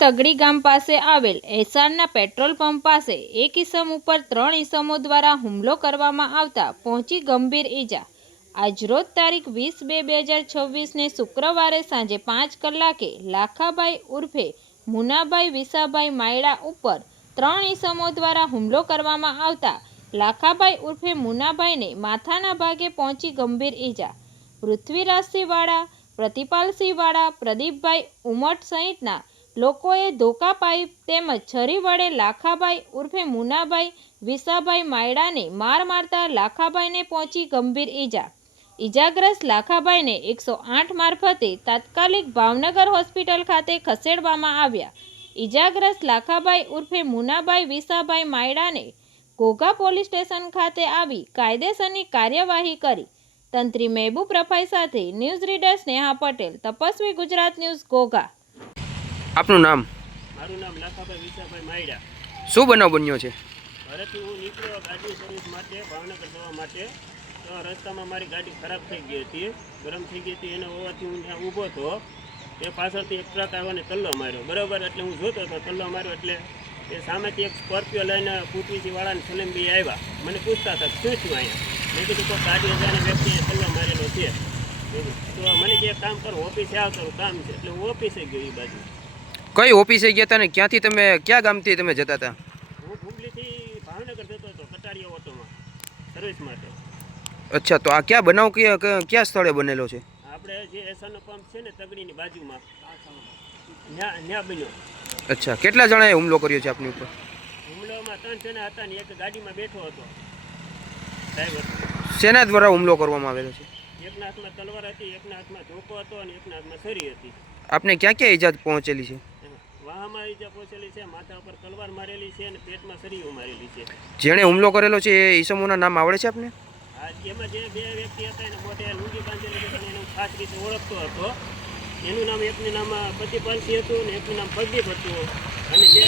તગડી ગામ પાસે આવેલ એસારના પેટ્રોલ પંપ પાસે એક ઈસમ ઉપર 3 ઈસમો દ્વારા હુમલો કરવામાં આવતા પહોંચી ગંભીર ઈજા। આજરોજ તારીખ 20/2/2026 ને શુક્રવારે સાંજે 5 કલાકે લાખાભાઈ ઉર્ફે મુનાભાઈ વિસાભાઈ માયડા ઉપર 3 ઈસમો દ્વારા હુમલો કરવામાં આવતા લાખાભાઈ ઉર્ફે મુનાભાઈને માથાના ભાગે પહોંચી ગંભીર ઈજા। પૃથ્વીરાજસિંહ વાળા, પ્રતિપાલસિંહ વાળા, પ્રદીપભાઈ ઉમટ સહિતના લોકોએ ધોકા પાઇપ તેમજ છરી વડે લાખાભાઈ ઉર્ફે મુનાભાઈ વિસાભાઈ માયડાને માર મારતા લાખાભાઈને પહોંચી ગંભીર ઈજા। ઈજાગ્રસ્ત લાખાભાઈને 108 મારફતે તાત્કાલિક ભાવનગર હોસ્પિટલ ખાતે ખસેડવામાં આવ્યા। ઈજાગ્રસ્ત લાખાભાઈ ઉર્ફે મુનાભાઈ વિસાભાઈ માયડાને ઘોઘા પોલીસ સ્ટેશન ખાતે આવી કાયદેસરની કાર્યવાહી કરી। તંત્રી મહેબૂબ રફાઈ સાથે news reader Sneha Patel, Tapasvi Gujarat news, Ghogha. આપનું નામ? મારું નામ લાખાભાઈ વિસાભાઈ માયડા। શું બનાવ બન્યો છે? ઘરેથી હું નીકળ્યો ગાડી સર્વિસ માટે ભાવનગર જવા માટે, તો રસ્તામાં મારી ગાડી ખરાબ થઈ ગઈ હતી, ગરમ થઈ ગઈ હતી। એના હોવાથી હું ત્યાં ઊભો હતો, એ પાછળથી એક ટ્રક આવ્યો તલ્લો માર્યો, બરાબર। એટલે હું જોતો હતો, તલ્લો માર્યો એટલે એ સામેથી એક સ્કોર્પિયો લઈને પૂટવીસી વાળાને સલેમબી આવ્યા, મને પૂછતા હતા શું થયું અહીંયા। મેં કીધું કોઈ ગાડી અજાણી વ્યક્તિએ તલ્લો મારેલો છે, તો મને કે એક કામ કરો, ઓફિસે આવ, તારું કામ છે। એટલે હું ઓફિસે ગયો। એ બાજુ કઈ ઓફિસે ગયા હતા ને ક્યાંથી તમે, કયા ગામથી તમે જતા હતા? હું હુબલીથી ભાવનગર જતો હતો કટારિયા ઓટોમાં સર્વિસ માટે। અચ્છા, તો આ ક્યાં બનાવ ક્યાં સ્થળે બનેલો છે? આપણે જે એસાનો પંપ છે ને તગડીની બાજુમાં, ત્યાં બન્યો। અચ્છા, કેટલા જણાએ હુમલો કર્યો છે આપની ઉપર? હુમલોમાં 3 જણા હતા ને એક ગાડીમાં બેઠો હતો ડ્રાઈવર। શેના દ્વારા હુમલો કરવામાં આવેલો છે? એકના હાથમાં તલવાર હતી, એકના હાથમાં ધોકો હતો અને એકના હાથમાં છરી હતી। આપને ક્યાં ક્યાં ઈજા પહોંચેલી છે? વાહમાં ઈજા પહોંચેલી છે, માથા ઉપર તલવાર મારેલી છે અને પેટમાં છરીઓ મારેલી છે। જેણે હુમલો કરેલો છે એ ઈસમોના નામ આવડે છે આપને? એમાં જે 2 વ્યક્તિ હતા એને મોઢે લુંગી બાંધેલી હતી, એનું ખાસ રીતે ઓળખતો હતો। એનું નામ, એકનું નામ પ્રતિપાલસિંહ હતું ને એકનું નામ પ્રદીપ હતું, અને જે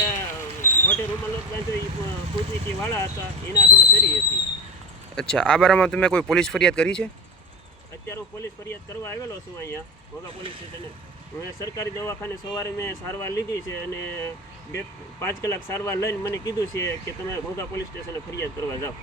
મોઢે રૂમાલ બાંધ્યો એ પૂટવીસી વાળા હતા, એના હાથમાં છરી હતી। અચ્છા, આ બારામાં તમે કોઈ પોલીસ ફરિયાદ કરી છે? અત્યારે હું પોલીસ ફરિયાદ કરવા આવેલો છું અહીંયા ઘોઘા પોલીસ સ્ટેશને। હું સરકારી દવાખાને સવારે મેં સારવાર લીધી છે અને 5 કલાક સારવાર લઈને મને કીધું છે કે તમે ઘોઘા પોલીસ સ્ટેશને ફરિયાદ કરવા જાઓ।